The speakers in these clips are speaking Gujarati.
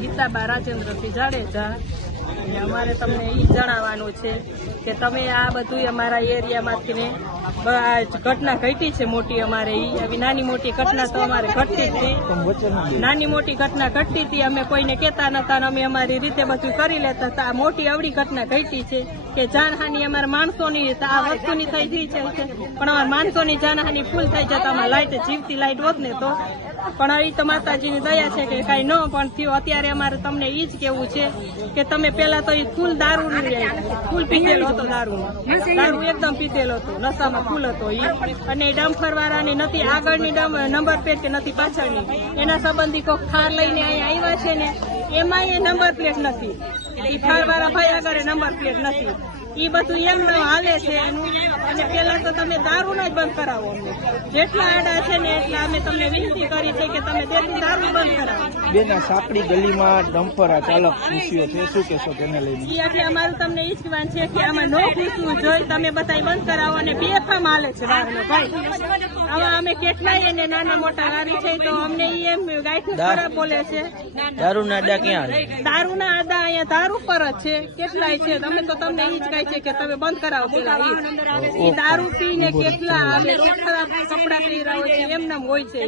ગીતાબા રાજેન્દ્રસિંહ જાડેજા. અમારે તમને એ જણાવવાનું છે કે તમે આ બધું અમારા એરિયામાંથી ને ઘટના ઘટી છે મોટી અમારે એ આવી નાની મોટી ઘટના તો અમારે ઘટતી હતી નાની મોટી ઘટના ઘટતી હતી અમે કોઈને કહેતા નતા અને અમે અમારી રીતે બધું કરી લેતા હતા. આ મોટી અવડી ઘટના ઘટી છે કે જાનહાની અમારા માણસોની આ વસ્તુની થઈ ગઈ છે. પણ અમારા માણસોની જાનહાની ફૂલ થઈ જતા અમારે લાઈટ જીવતી લાઈટ હોત ને તો પણ હવે માતાજીની દયા છે કે કઈ ન પણ થયું. અત્યારે અમારે તમને ઈ જ કેવું છે કે તમે પેલા તો એ ફૂલ દારૂ ફૂલ પીધેલો હતો દારૂ દારૂ એકદમ પીતેલો હતો. નશામાં ફૂલ હતો ઈ. અને ડમ્ફર વાળાની નથી આગળની નંબર પ્લેટ કે નથી પાછળની. એના સંબંધી કોઈ ખાર લઈને અહીંયા આવ્યા છે ને એમાં એ નંબર પ્લેટ નથી. એ ખાર વાળા ભાઈ આગળ નંબર પ્લેટ નથી. ઈ બધું એમ હાલે છે એનું. અને પેલા તો તમે દારૂ જ બંધ કરાવો અમને. જેટલા આડા છે ને એટલા અમે તમને વિનંતી કરી છે કે તમે જેટલું દારૂ બંધ કરાવો. બેન સાપડી ગલીમાં ડમ્પર આ ચાલક ઘૂસ્યો છે. શું કહેશો તેને લઈને? એટલે અમારું તમને જ છે કે આમાં નો ઘૂસવું જોઈએ તમે બધા બંધ કરાવો અને બેફામ હાલે છે વાહનો ભાઈ. આમાં અમે કેટલાય એને નાના મોટા લારી છે તો અમને એમ ગાયઠું ખરાબ બોલે છે. દારૂના આડા ક્યાં દારૂના આદા અહીંયા દારૂ પર જ છે. કેટલાય છે. તમે તો તમને જ કહે છે કે તમે બંધ કરાવો પેલા ઈ. દારૂ પીને કેટલા આવે કેટલા કપડા કપડા રહ્યો છે એમનામ હોય છે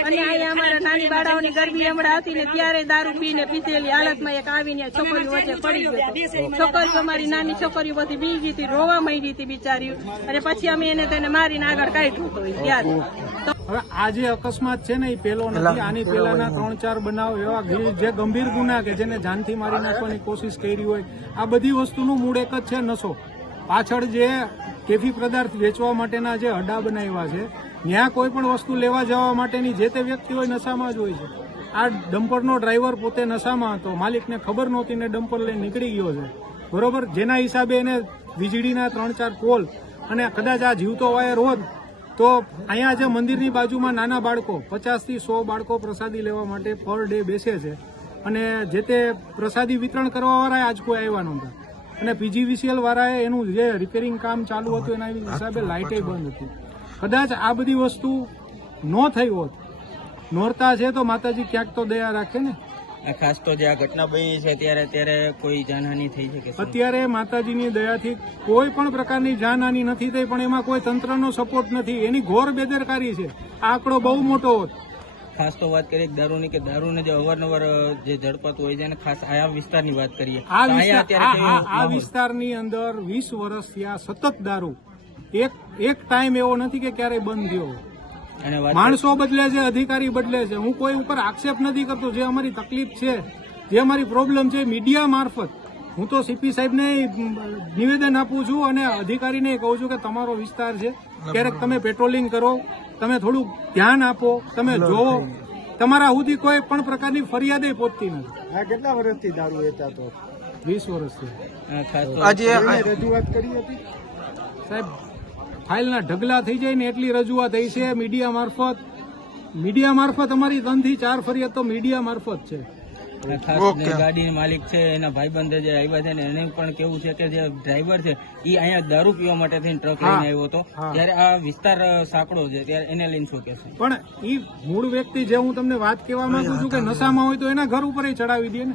અને અહીંયા અમારા નાની બાળાઓની ગરબી હમણાં હતી ને ત્યારે દારૂ પીને પીધેલી હાલતમાં એક આવીને છોકરીઓ વચ્ચે પડી ગયો છોકરીઓ અમારી નાની છોકરીઓ બધી બી ગઈ હતી રોવા માંડી હતી બિચારી અને પછી અમે એને તેને મારીને આગળ કાઢ્યું હતો ત્યારે હવે આ જે અકસ્માત છે ને એ પેલો નથી. આની પેલાના ત્રણ ચાર બનાવ એવા જે ગંભીર ગુના કે જેને જાનથી મારી નાખવાની કોશિશ કરી હોય આ બધી વસ્તુનું મૂળ એક જ છે નશો. પાછળ જે કેફી પદાર્થ વેચવા માટેના જે અડા બનાવ્યા છે ત્યાં કોઈ પણ વસ્તુ લેવા જવા માટેની જે તે વ્યક્તિ હોય નશામાં જ હોય છે. આ ડમ્પરનો ડ્રાઈવર પોતે નશામાં હતો. માલિકને ખબર નહોતી ને ડમ્પર લઈને નીકળી ગયો છે. બરોબર? જેના હિસાબે એને વીજળીના ત્રણ ચાર પોલ અને કદાચ આ જીવતો વાયર હોત તો અહીંયા જે મંદિરની બાજુમાં નાના બાળકો પચાસથી સો બાળકો પ્રસાદી લેવા માટે પર ડે બેસે છે. અને જે તે પ્રસાદી વિતરણ કરવાવાળા આજ કોઈ આવ્યા નહોતા. અને પીજીવીસીએલ વાળાએ એનું જે રિપેરિંગ કામ ચાલુ હતું એના હિસાબે લાઇટે બંધ હતી. કદાચ આ બધી વસ્તુ ન થઈ હોત નોરતા છે તો માતાજી ક્યાંક તો દયા રાખે ને. ખાસ તો જે આ ઘટના બની છે ત્યારે ત્યારે કોઈ જાનહાની થઈ શકે અત્યારે માતાજીની દયાથી કોઈ પણ પ્રકારની જાનહાની નથી થઈ પણ એમાં કોઈ તંત્રનો સપોર્ટ નથી. એની ઘોર બેદરકારી છે. આંકડો બહુ મોટો ખાસ તો વાત કરીએ દારૂની કે દારૂને જે અવારનવાર જે ઝડપાતું હોય છે અને ખાસ આ વિસ્તારની વાત કરીએ. આ આ- આ- આ? વિસ્તારની અંદર વીસ વર્ષ થયા સતત દારૂ. એક એક ટાઈમ એવો નથી કે ક્યારેય બંધ થયો માણસો બદલે છે અધિકારી બદલે છે. હું કોઈ ઉપર આક્ષેપ નથી કરતો. જે અમારી તકલીફ છે જે અમારી પ્રોબ્લેમ છે મીડિયા મારફત. હું તો સીપી સાહેબને નિવેદન આપું છું અને અધિકારીને કહું છું કે તમારો વિસ્તાર છે. ક્યારેક તમે પેટ્રોલિંગ કરો તમે થોડુંક ધ્યાન આપો તમે જોવો. તમારા સુધી કોઈ પણ પ્રકારની ફરિયાદે પહોંચતી નથી. આ કેટલા વર્ષથી દારૂ વેચા તો વીસ વર્ષથી. અ, રજૂઆત કરી હતી? સાહેબ ફાઇલના ઢગલા થઈ જાય ને એટલી રજૂઆત થઈ છે મીડિયા મારફત. મીડિયા મારફત અમારી ત્રણથી ચાર ફરિયાદ તો મીડિયા મારફત છે. ગાડીના માલિક છે એના ભાઈબંધે જે આવ્યા છે ને એને પણ કેવું છે કે જે ડ્રાઈવર છે એ અહીંયા દારૂ પીવા માટે થઈને ટ્રક લઈને આવ્યો હતો. ત્યારે આ વિસ્તાર સાંકડો છે ત્યારે એને લઈને શું કહેશે? પણ એ મૂળ વ્યક્તિ જે હું તમને વાત કહેવા માંગુ છું કે નશામાં હોય તો એના ઘર ઉપર ચડાવી દે ને.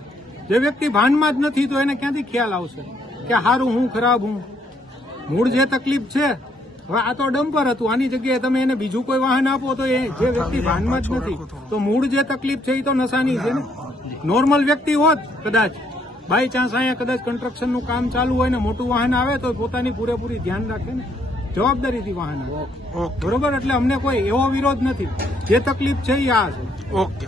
જે વ્યક્તિ ભાનમાં જ નથી તો એને ક્યાંથી ખ્યાલ આવશે કે હારું હું ખરાબ હું? મૂળ જે તકલીફ છે હવે આ તો ડમ્પર હતું. આની જગ્યાએ તમે એને બીજું કોઈ વાહન આપો તો એ જે વ્યક્તિ ભાનમાં જ નથી. તો મૂળ જે તકલીફ છે એ તો નશાની છે ને? નોર્મલ વ્યક્તિ હોત કદાચ. બાય ચાન્સ અહીંયા કદાચ કન્સ્ટ્રક્શનનું કામ ચાલુ હોય ને મોટું વાહન આવે તો પોતાની પૂરેપૂરી ધ્યાન રાખે ને. જવાબદારીથી વાહન આવે. બરોબર? એટલે અમને કોઈ એવો વિરોધ નથી. જે તકલીફ છે એ આ છે. ઓકે.